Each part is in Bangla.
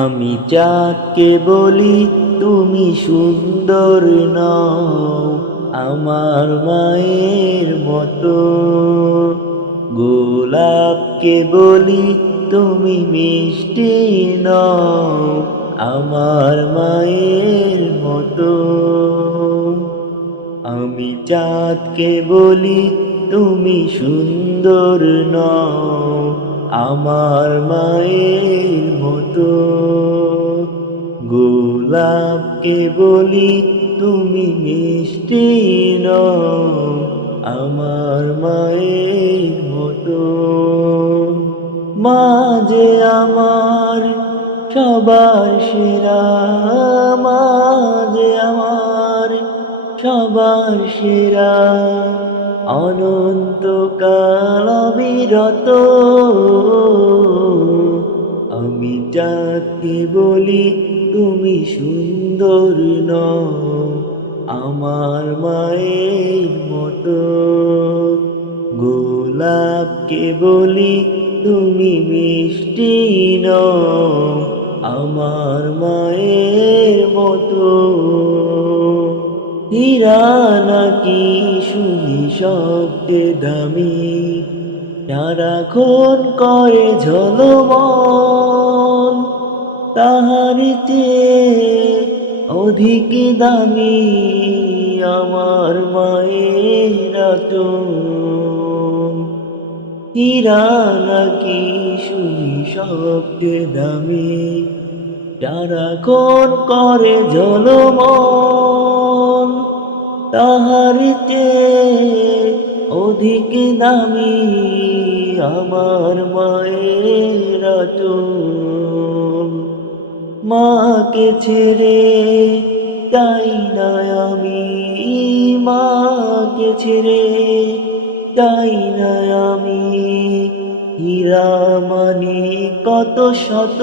আমি চাঁদকে বলি তুমি সুন্দর নও আমার মায়ের মতো, গোলাপকে বলি তুমি মিষ্টি নও আমার মায়ের মতো। আমি চাঁদকে বলি তুমি সুন্দর নও আমার মায়ের মতো, গোলাপকে বলি তুমি মিষ্টি নও আমার মায়ের মতো। মা যে আমার সবার সেরা, মা যে আমার সবার সেরা, অনন্তকাল অবিরত। আমি চাঁদকে বলি তুমি সুন্দর নও আমার মায়ের মতো, গোলাপকে বলি তুমি মিষ্টি নও আমার মায়ের মতো। হীরা নাকি শুনি সবচেয়ে দামি, সারাক্ষণ করে ঝলমল, তাহার চেয়ে অধিক দামি আমার মায়ের আঁচল। হীরা নাকি শুনি সবচেয়ে দামি, সারাক্ষণ করে ঝলমল, তাহার চেয়ে অধিক দামি আমার মায়ের আঁচল। মাকে ছেড়ে যাই না আমি, মাকে ছেড়ে যাই না আমি, হীরা মানি কত শত।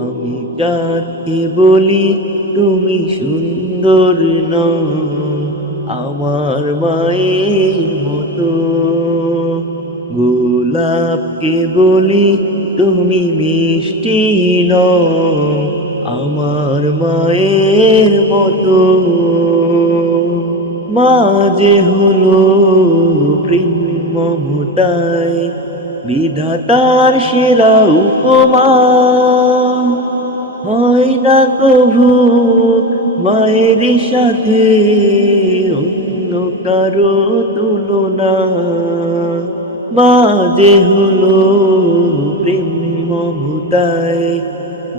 আমি চাঁদকে বলি তুমি সুন্দর নও আমার মায়ের মতো, গোলাপকে বলি তুমি মিষ্টি নও আমার মায়ের মতো। মা যে হলো প্রেম মমতায় বিধাতার সেরা উপমা, হয় না কভু মায়ের সাথে অন্য কারো তুলনা। মা যে হলো প্রেম মমতায়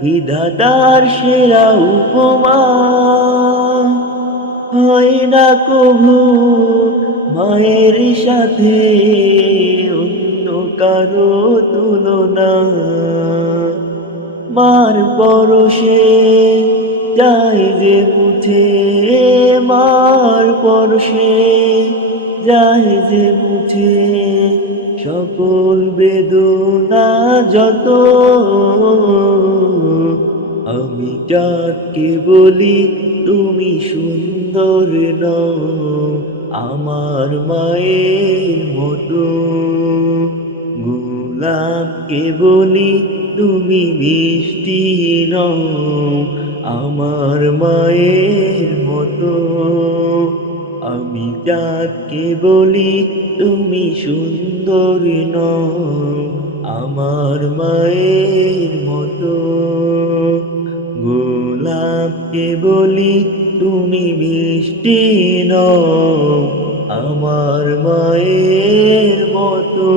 বিধাতার সেরা উপমা, হয় না কভু মায়ের সাথে অন্য কারো তুলনা। মার পরশে যায় যে মুছে, মার পরশে যায় যে মুছে সকল বেদনা যত। আমি চাঁদকে বলি তুমি সুন্দর নও আমার মায়ের মতো, গোলাপকে বলি তুমি মিষ্টি নও আমার মায়ের মতো। আমি চাঁদকে বলি তুমি সুন্দর নও আমার মায়ের মতো, গোলাপকে বলি তুমি মিষ্টি নও আমার মায়ের মতো।